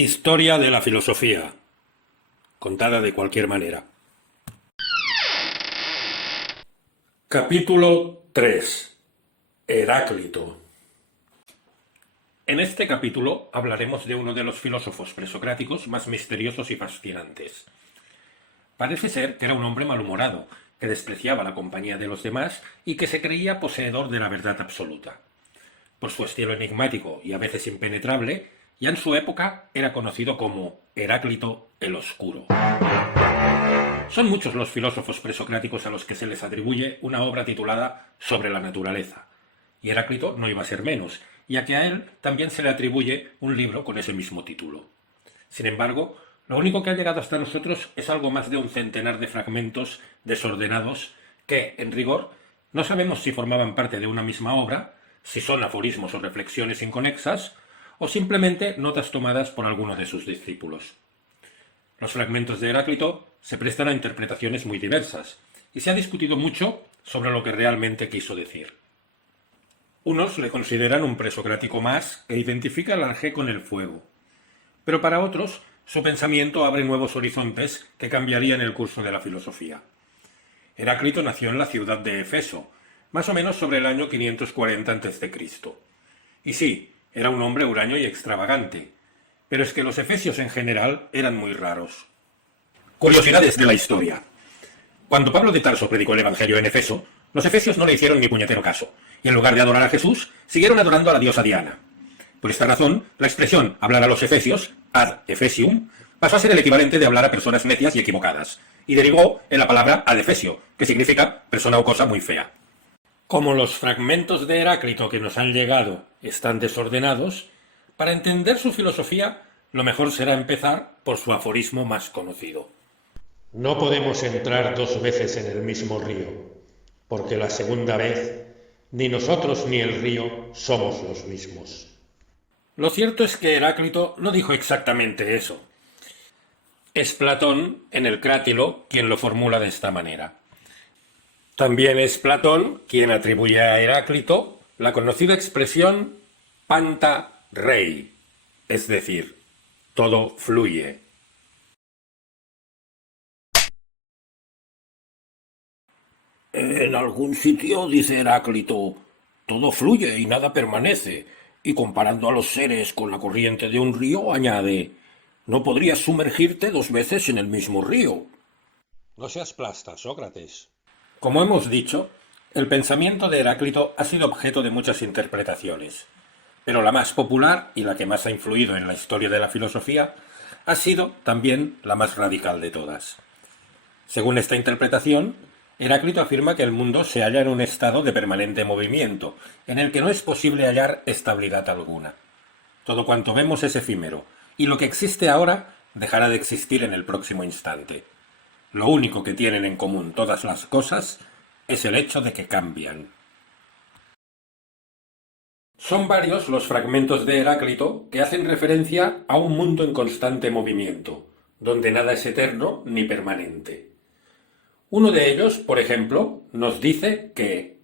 Historia de la filosofía, contada de cualquier manera. Capítulo 3. Heráclito. En este capítulo hablaremos de uno de los filósofos presocráticos más misteriosos y fascinantes. Parece ser que era un hombre malhumorado, que despreciaba la compañía de los demás y que se creía poseedor de la verdad absoluta. Por su estilo enigmático y a veces impenetrable, ya en su época era conocido como Heráclito el Oscuro. Son muchos los filósofos presocráticos a los que se les atribuye una obra titulada Sobre la naturaleza, y Heráclito no iba a ser menos, ya que a él también se le atribuye un libro con ese mismo título. Sin embargo, lo único que ha llegado hasta nosotros es algo más de un centenar de fragmentos desordenados que, en rigor, no sabemos si formaban parte de una misma obra, si son aforismos o reflexiones inconexas, o simplemente notas tomadas por alguno de sus discípulos. Los fragmentos de Heráclito se prestan a interpretaciones muy diversas, y se ha discutido mucho sobre lo que realmente quiso decir. Unos le consideran un presocrático más que identifica el arjé con el fuego, pero para otros su pensamiento abre nuevos horizontes que cambiarían el curso de la filosofía. Heráclito nació en la ciudad de Efeso, más o menos sobre el año 540 a.C. Y sí, era un hombre huraño y extravagante, pero es que los efesios en general eran muy raros. Curiosidades de la historia. Cuando Pablo de Tarso predicó el Evangelio en Efeso, los efesios no le hicieron ni puñetero caso, y en lugar de adorar a Jesús, siguieron adorando a la diosa Diana. Por esta razón, la expresión hablar a los efesios, ad efesium, pasó a ser el equivalente de hablar a personas necias y equivocadas, y derivó en la palabra adefesio, que significa persona o cosa muy fea. Como los fragmentos de Heráclito que nos han llegado están desordenados, para entender su filosofía, lo mejor será empezar por su aforismo más conocido. No podemos entrar dos veces en el mismo río, porque la segunda vez ni nosotros ni el río somos los mismos. Lo cierto es que Heráclito no dijo exactamente eso. Es Platón, en el Crátilo, quien lo formula de esta manera. También es Platón quien atribuye a Heráclito la conocida expresión panta rei, es decir, todo fluye. En algún sitio, dice Heráclito, todo fluye y nada permanece, y comparando a los seres con la corriente de un río, añade, no podrías sumergirte dos veces en el mismo río. No seas plasta, Sócrates. Como hemos dicho, el pensamiento de Heráclito ha sido objeto de muchas interpretaciones, pero la más popular y la que más ha influido en la historia de la filosofía ha sido también la más radical de todas. Según esta interpretación, Heráclito afirma que el mundo se halla en un estado de permanente movimiento, en el que no es posible hallar estabilidad alguna. Todo cuanto vemos es efímero, y lo que existe ahora dejará de existir en el próximo instante. Lo único que tienen en común todas las cosas es el hecho de que cambian. Son varios los fragmentos de Heráclito que hacen referencia a un mundo en constante movimiento, donde nada es eterno ni permanente. Uno de ellos, por ejemplo, nos dice que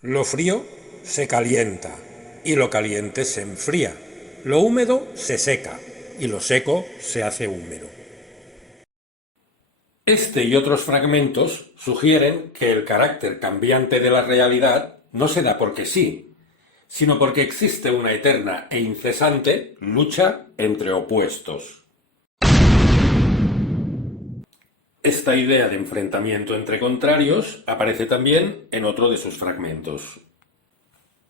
lo frío se calienta y lo caliente se enfría, lo húmedo se seca y lo seco se hace húmedo. Este y otros fragmentos sugieren que el carácter cambiante de la realidad no se da porque sí, sino porque existe una eterna e incesante lucha entre opuestos. Esta idea de enfrentamiento entre contrarios aparece también en otro de sus fragmentos.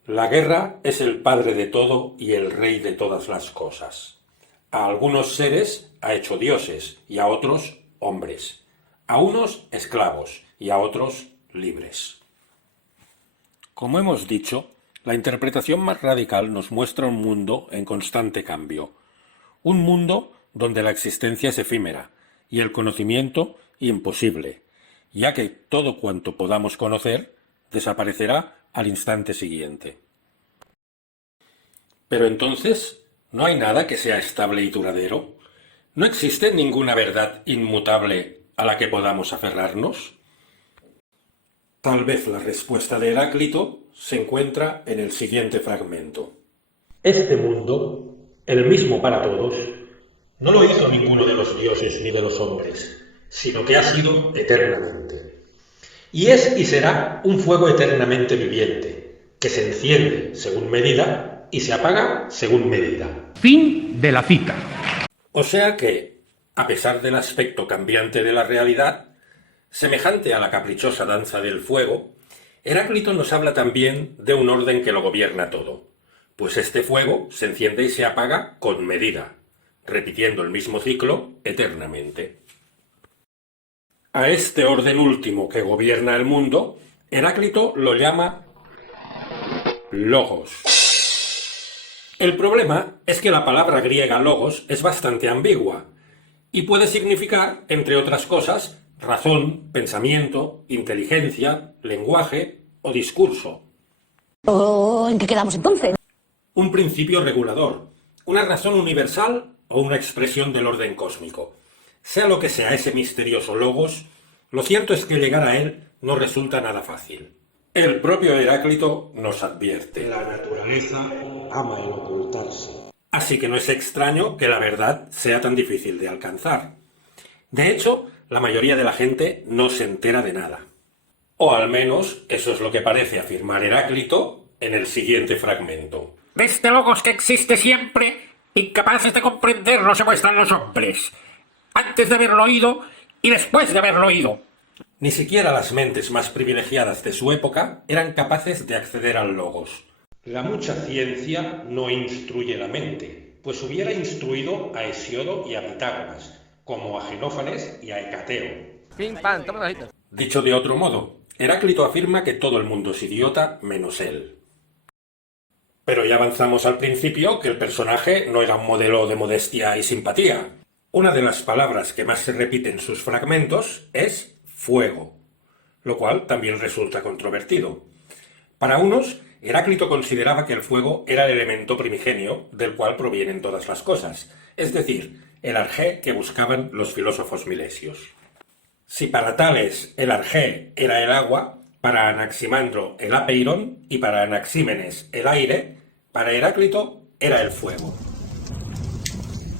La guerra es el padre de todo y el rey de todas las cosas. A algunos seres ha hecho dioses y a otros hombres. A unos esclavos y a otros libres. Como hemos dicho, la interpretación más radical nos muestra un mundo en constante cambio. Un mundo donde la existencia es efímera y el conocimiento imposible, ya que todo cuanto podamos conocer desaparecerá al instante siguiente. Pero entonces, ¿no hay nada que sea estable y duradero? ¿No existe ninguna verdad inmutable a la que podamos aferrarnos? Tal vez la respuesta de Heráclito se encuentra en el siguiente fragmento. Este mundo, el mismo para todos, No lo hizo ninguno de los dioses ni de los hombres, sino que ha sido eternamente. Y es y será un fuego eternamente viviente, que se enciende según medida y se apaga según medida. Fin de la cita. O sea que, a pesar del aspecto cambiante de la realidad, semejante a la caprichosa danza del fuego, Heráclito nos habla también de un orden que lo gobierna todo, pues este fuego se enciende y se apaga con medida, repitiendo el mismo ciclo eternamente. A este orden último que gobierna el mundo, Heráclito lo llama logos. El problema es que la palabra griega logos es bastante ambigua y puede significar, entre otras cosas, razón, pensamiento, inteligencia, lenguaje o discurso. ¿En qué quedamos entonces? Un principio regulador, una razón universal o una expresión del orden cósmico. Sea lo que sea ese misterioso logos, lo cierto es que llegar a él no resulta nada fácil. El propio Heráclito nos advierte. La naturaleza ama el ocultarse. Así que no es extraño que la verdad sea tan difícil de alcanzar. De hecho, la mayoría de la gente no se entera de nada. O al menos eso es lo que parece afirmar Heráclito en el siguiente fragmento. De este logos que existe siempre, incapaces de comprenderlo se muestran los hombres, antes de haberlo oído y después de haberlo oído. Ni siquiera las mentes más privilegiadas de su época eran capaces de acceder al logos. La mucha ciencia no instruye la mente, pues hubiera instruido a Hesiodo y a Pitágoras, como a Genófanes y a Hecateo. Dicho de otro modo, Heráclito afirma que todo el mundo es idiota menos él. Pero ya avanzamos al principio que el personaje no era un modelo de modestia y simpatía. Una de las palabras que más se repite en sus fragmentos es fuego, lo cual también resulta controvertido. Para unos, Heráclito consideraba que el fuego era el elemento primigenio del cual provienen todas las cosas, es decir, el arjé que buscaban los filósofos milesios. Si para Tales el arjé era el agua, para Anaximandro el apeirón y para Anaxímenes el aire, para Heráclito era el fuego.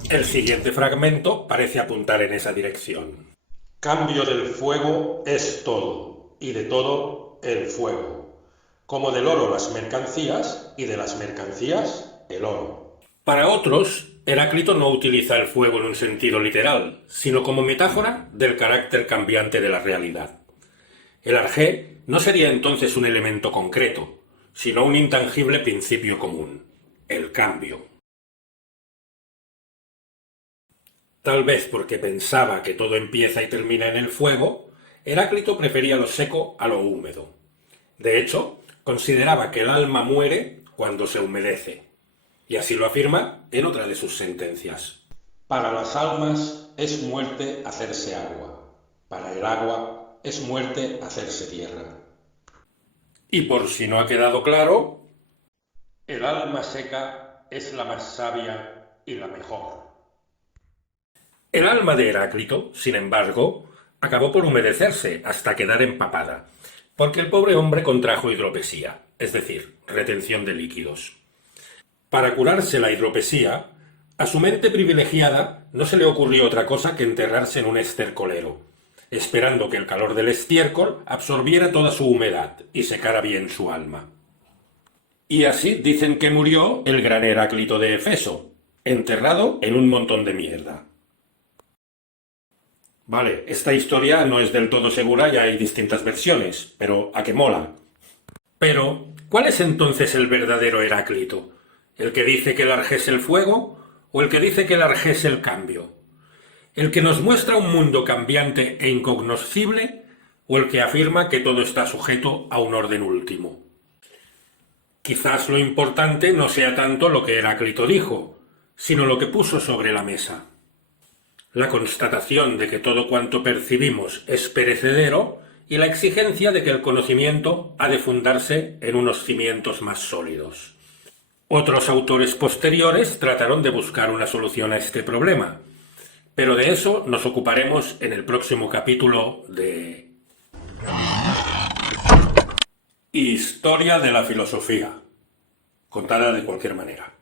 El siguiente fragmento parece apuntar en esa dirección. Cambio del fuego es todo, y de todo el fuego. Como del oro las mercancías, y de las mercancías el oro. Para otros, Heráclito no utiliza el fuego en un sentido literal, sino como metáfora del carácter cambiante de la realidad. El arjé no sería entonces un elemento concreto, sino un intangible principio común, el cambio. Tal vez porque pensaba que todo empieza y termina en el fuego, Heráclito prefería lo seco a lo húmedo. De hecho, consideraba que el alma muere cuando se humedece, y así lo afirma en otra de sus sentencias. Para las almas es muerte hacerse agua, para el agua es muerte hacerse tierra. Y por si no ha quedado claro, el alma seca es la más sabia y la mejor. El alma de Heráclito, sin embargo, acabó por humedecerse hasta quedar empapada, porque el pobre hombre contrajo hidropesía, es decir, retención de líquidos. Para curarse la hidropesía, a su mente privilegiada no se le ocurrió otra cosa que enterrarse en un estercolero, esperando que el calor del estiércol absorbiera toda su humedad y secara bien su alma. Y así dicen que murió el gran Heráclito de Efeso, enterrado en un montón de mierda. Vale, esta historia no es del todo segura y hay distintas versiones, pero ¿a qué mola? Pero, ¿cuál es entonces el verdadero Heráclito? ¿El que dice que el arjé es el fuego o el que dice que el arjé es el cambio? ¿El que nos muestra un mundo cambiante e incognoscible o el que afirma que todo está sujeto a un orden último? Quizás lo importante no sea tanto lo que Heráclito dijo, sino lo que puso sobre la mesa. La constatación de que todo cuanto percibimos es perecedero y la exigencia de que el conocimiento ha de fundarse en unos cimientos más sólidos. Otros autores posteriores trataron de buscar una solución a este problema, pero de eso nos ocuparemos en el próximo capítulo de Historia de la filosofía, contada de cualquier manera.